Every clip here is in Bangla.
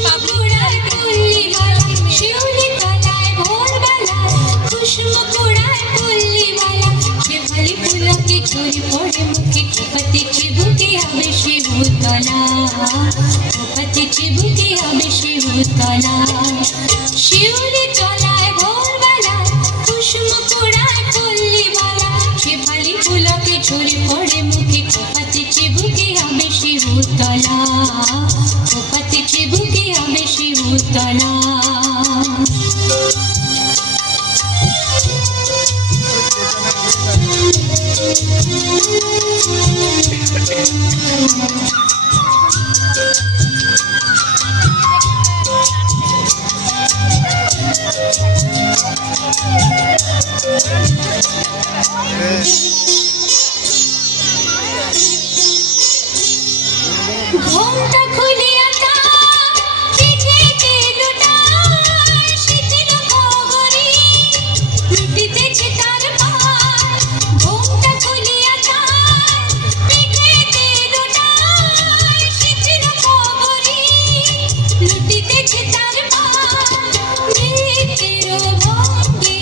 কুড়ায় পল্লী মালা শিউলি তলায় ভোরবেলায় কুসুম কুড়ায় পল্লী মালা শেফালি ফুলকে ঝরে পড়ে মুখে খোপাতে চিবুকে হবে শিবতলা খোপাতে চিবুকে হবে শিবতলা শিউলি তলায় ভোরবেলায় কুসুম কুড়ায় পল্লী মালা শেফালি ফুলকে ঝরে পড়ে মুখে খোপাতে চিবুকে হবে শিবতলা খোপাতে চিবুকে হবে শিবতলা ঘোমটা খুলিয়া পিঠেতে লুটায় শিথিল খবরি লুটিতেছে তার পায় ঘোমটা খুলিয়া পিঠেতে লুটায় শিথিল খবরি লুটিতেছে তার পায় নৃত্যের ভঙ্গে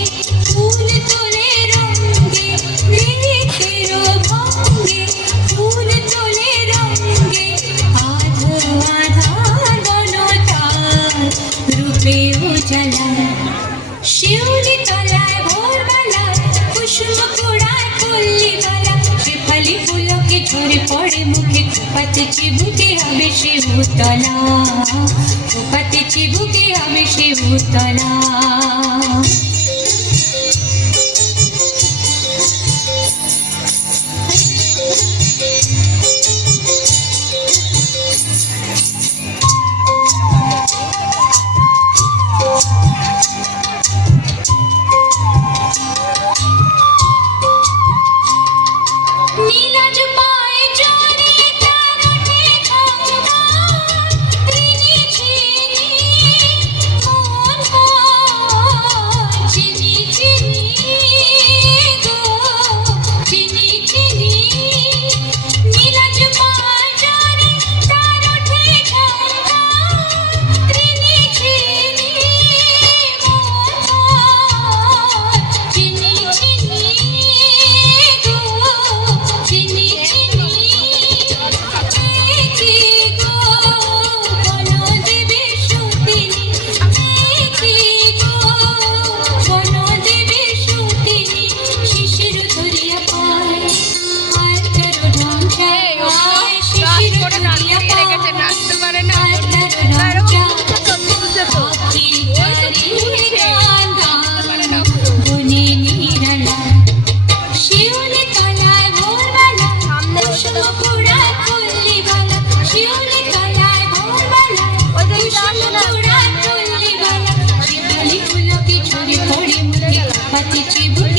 ফুল তোলে রঙ্গে নৃত্যের ভঙ্গে ফুল তোলে রঙ্গে শিউলি তলায় ভোরবেলায় কুসুম কুড়ায় পল্লী মালা শেফালি ফুলকে ঝরে পড়ে মুখে খোপাতে চিবুকে হবে শিবতলা খোপাতে চিবুকে হবে শিবতলা নীলাজ পায়ে জড়ে তার ওঠে খঙ্কার চিনি চিনি মন চিনি চিনি গো চিনি চিনি নীলাজ পায়ে জড়ে তার ওঠে খঙ্কার চিনি চিনি মন চিনি চিনি গো চিনি চিনি কি গো বনো দেবী সুতিনি কি গো বনো দেবী সুতিনি শিশির ধরিয়া পায় আর তার ঢাঞ্চা শিশির ধরিয়া পায় আর তার ঢাঞ্চা আখি তারি রাঙা বনে নিরালা শিউলি তলায় ভোরবেলায় কুসুম কুড়ায় পল্লী মালা শিউলি তলায় ভোরবেলায় কুসুম কুড়ায় পল্লী মালা শেফালি ফুলকে ঝরে পড়ে মুখে খোপাতে চিবুকে